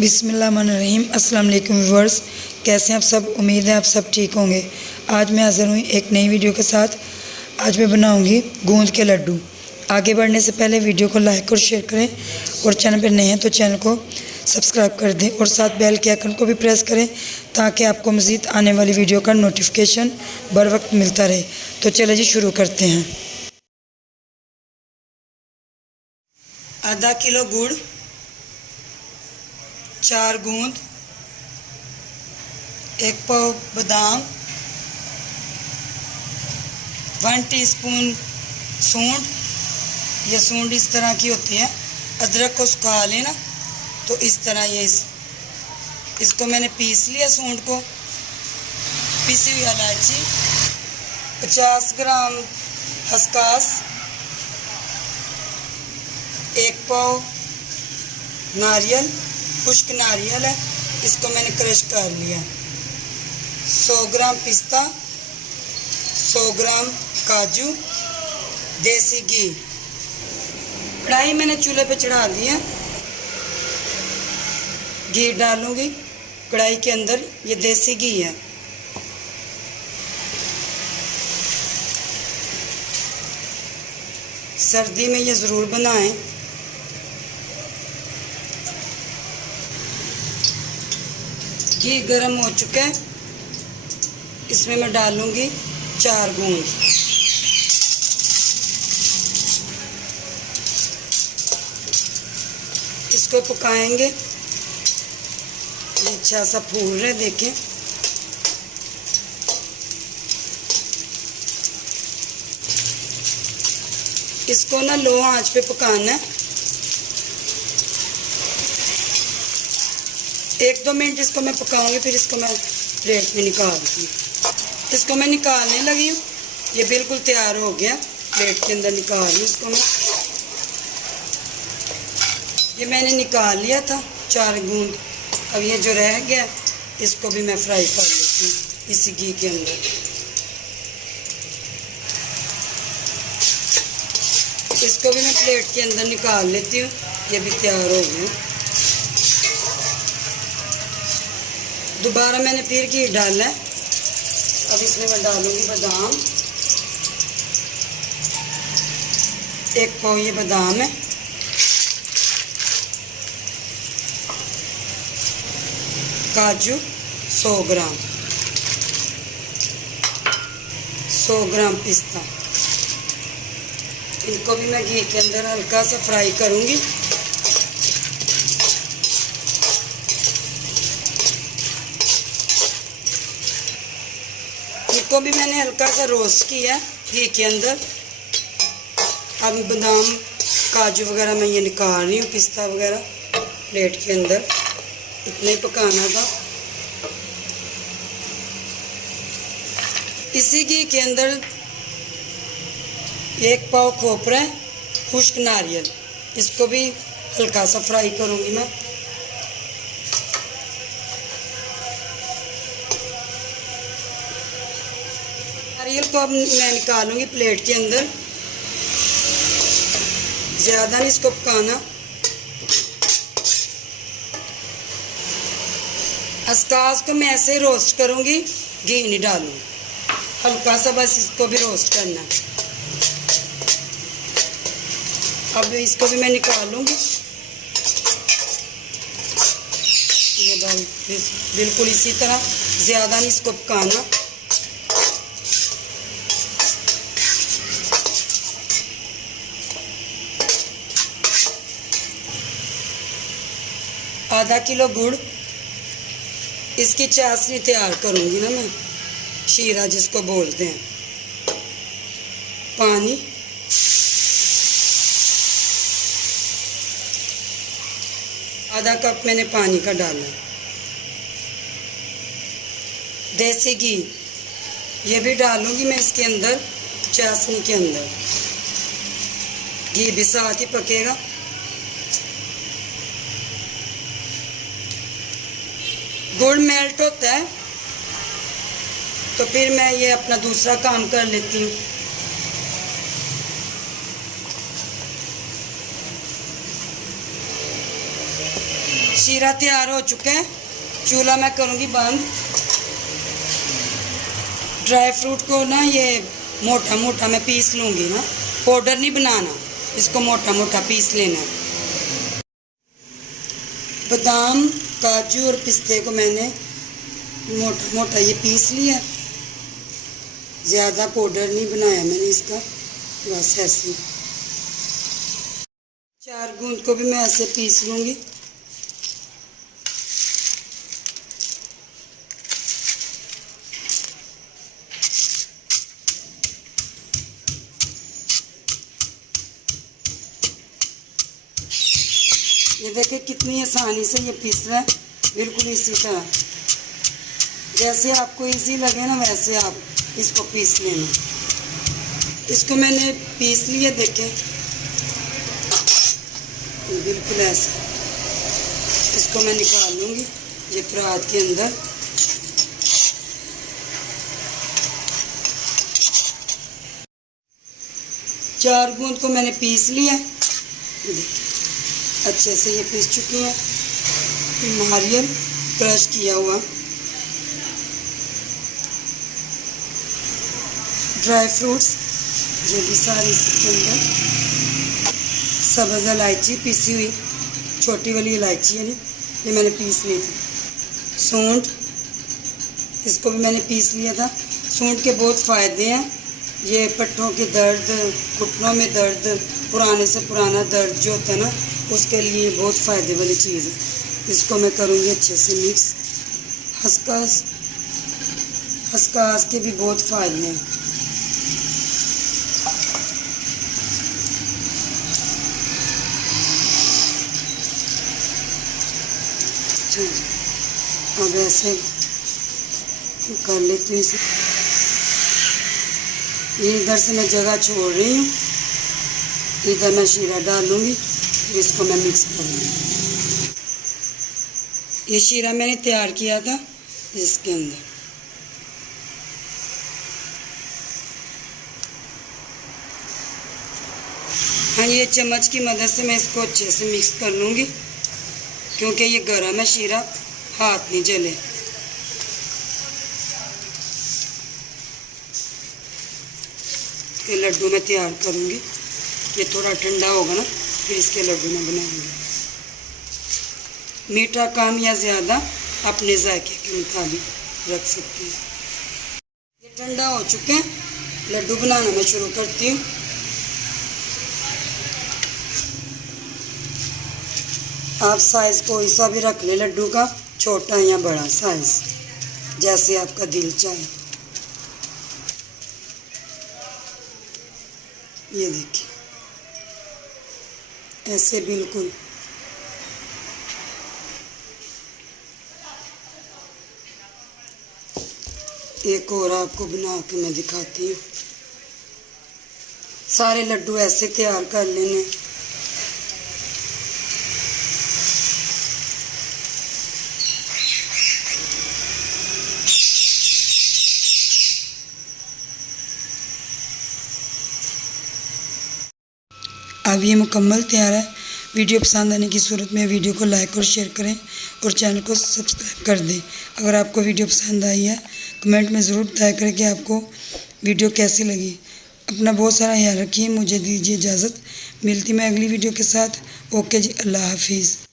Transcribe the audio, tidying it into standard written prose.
बिस्मिल्लाहिर्रहमानिर्रहीम। अस्सलाम वालेकुम व्यूअर्स, कैसे हैं आप सब। उम्मीद है आप सब ठीक होंगे। आज मैं हाज़िर हुई एक नई वीडियो के साथ। आज मैं बनाऊंगी गूंद के लड्डू। आगे बढ़ने से पहले वीडियो को लाइक और शेयर करें और चैनल पर नए हैं तो चैनल को सब्सक्राइब कर दें और साथ बेल के आइकन को भी प्रेस करें ताकि आपको मज़ीद आने वाली वीडियो का नोटिफिकेशन बर वक्त मिलता रहे। तो चलिए जी शुरू करते हैं। आधा किलो गुड़, 4 गूंद, 1 पाव बादाम, 1 टीस्पून सूंड। ये सूंड इस तरह की होती है। अदरक को सुखा लेना तो इस तरह ये इसको मैंने पीस लिया। सूंड को पीसी हुई इलायची, 50 ग्राम खसखस, 1 पाव नारियल, खुश्क नारियल है, इसको मैंने क्रश कर लिया। 100 ग्राम पिस्ता, 100 ग्राम काजू, देसी घी। कढ़ाई मैंने चूल्हे पे चढ़ा दी है। घी डालूंगी कढ़ाई के अंदर। ये देसी घी है। सर्दी में ये ज़रूर बनाएं। घी गर्म हो चुका है। इसमें मैं डालूंगी 4 गूंद। इसको पकाएंगे। ये अच्छा सा फूल रहे, देखें। इसको ना लो आंच पे पकाना है। 1-2 मिनट इसको मैं पकाऊंगी, फिर इसको मैं प्लेट में निकालती हूँ। इसको मैं निकालने लगी हूँ। ये बिल्कुल तैयार हो गया। प्लेट के अंदर निकाल लूँ इसको मैं। ये मैंने निकाल लिया था 4 गूंद। अब ये जो रह गया इसको भी मैं फ्राई कर लेती हूँ इसी घी के अंदर। इसको भी मैं प्लेट के अंदर निकाल लेती हूँ। ये भी तैयार हो गया। दोबारा मैंने फिर घी डाला है। अब इसमें मैं डालूंगी बादाम। 1 पाव ये बादाम है। काजू 100 ग्राम, 100 ग्राम पिस्ता। इनको भी मैं घी के अंदर हल्का सा फ्राई करूंगी। इनको भी मैंने हल्का सा रोस्ट किया घी के अंदर। अब बादाम काजू वगैरह मैं ये निकाल रही हूँ, पिस्ता वगैरह प्लेट के अंदर। इतना ही पकाना था। इसी घी के अंदर 1 पाव खोपरा, खुश्क नारियल, इसको भी हल्का सा फ्राई करूंगी मैं। नारियल को अब मैं निकालूंगी प्लेट के अंदर। ज़्यादा नहीं इसको पकाना। खसखस को मैं ऐसे ही रोस्ट करूंगी, घी नहीं डालूंगी। हल्का सा बस इसको भी रोस्ट करना है। अब इसको भी मैं निकालूंगी। ये बिल्कुल इसी तरह, ज़्यादा नहीं इसको पकाना। आधा किलो गुड़, इसकी चाशनी तैयार करूंगी ना मैं, शीरा जिसको बोलते हैं। पानी, आधा कप मैंने पानी का डाला। देसी घी ये भी डालूंगी मैं इसके अंदर, चाशनी के अंदर। घी भी साथ ही पकेगा। गुड़ मेल्ट होता है तो फिर मैं ये अपना दूसरा काम कर लेती हूँ। शीरा तैयार हो चुका है। चूल्हा मैं करूँगी बंद। ड्राई फ्रूट को ना ये मोटा मोटा मैं पीस लूँगी ना, पाउडर नहीं बनाना, इसको मोटा मोटा पीस लेना। बादाम, काजू और पिस्ते को मैंने मोटा मोटा ये पीस लिया। ज़्यादा पाउडर नहीं बनाया मैंने इसका, बस ऐसे। 4 गूंद को भी मैं ऐसे पीस लूँगी। ये देखिए कितनी आसानी से ये पीस रहा है, बिल्कुल इसी तरह। जैसे आपको इजी लगे ना वैसे आप इसको पीस लेना। इसको मैंने पीस लिया, देखें बिल्कुल ऐसे। इसको मैं निकाल लूँगी ये परात के अंदर। चार गूंद को मैंने पीस लिया, अच्छे से ये पीस चुकी हैं। नारियल क्रश किया हुआ, ड्राई फ्रूट्स ये भी सारी इसके अंदर, सब्ज़ इलायची पीसी हुई, छोटी वाली इलायची है ये मैंने पीस ली थी। सूंठ, इसको भी मैंने पीस लिया था। सूंठ के बहुत फ़ायदे हैं, ये पट्टों के दर्द, घुटनों में दर्द, पुराने से पुराना दर्द जो होता है ना, उसके लिए बहुत फ़ायदे वाली चीज़ है। इसको मैं करूँगी अच्छे से मिक्स। खसखस के भी बहुत फ़ायदे हैं। अब ऐसे कर लेती हूँ इसे। ये इधर से मैं जगह छोड़ रही हूँ, इधर मैं शीरा डालूँगी, फिर इसको मैं मिक्स करूँगी। ये शीरा मैंने तैयार किया था इसके अंदर। हाँ, ये चम्मच की मदद से मैं इसको अच्छे से मिक्स कर लूँगी, क्योंकि ये गर्म है शीरा, हाथ नहीं जले। ये लड्डू मैं तैयार करूँगी, ये थोड़ा ठंडा होगा ना फिर इसके लड्डू मैं बनाऊँगी। मीठा कम या ज़्यादा अपने जायके के मुताबिक रख सकते हैं। ये ठंडा हो चुके हैं, लड्डू बनाना मैं शुरू करती हूँ। आप साइज़ कोई सा भी रख ले लड्डू का, छोटा या बड़ा साइज़, जैसे आपका दिल चाहे। ये देखिए ऐसे बिल्कुल। एक और आपको बना के मैं दिखाती हूँ। सारे लड्डू ऐसे तैयार कर लेने। अब ये मुकम्मल तैयार है। वीडियो पसंद आने की सूरत में वीडियो को लाइक और शेयर करें और चैनल को सब्सक्राइब कर दें। अगर आपको वीडियो पसंद आई है कमेंट में ज़रूर बताया करें कि आपको वीडियो कैसी लगी। अपना बहुत सारा ख्याल रखिए। मुझे दीजिए इजाज़त, मिलती मैं अगली वीडियो के साथ। ओके जी, अल्लाह हाफिज़।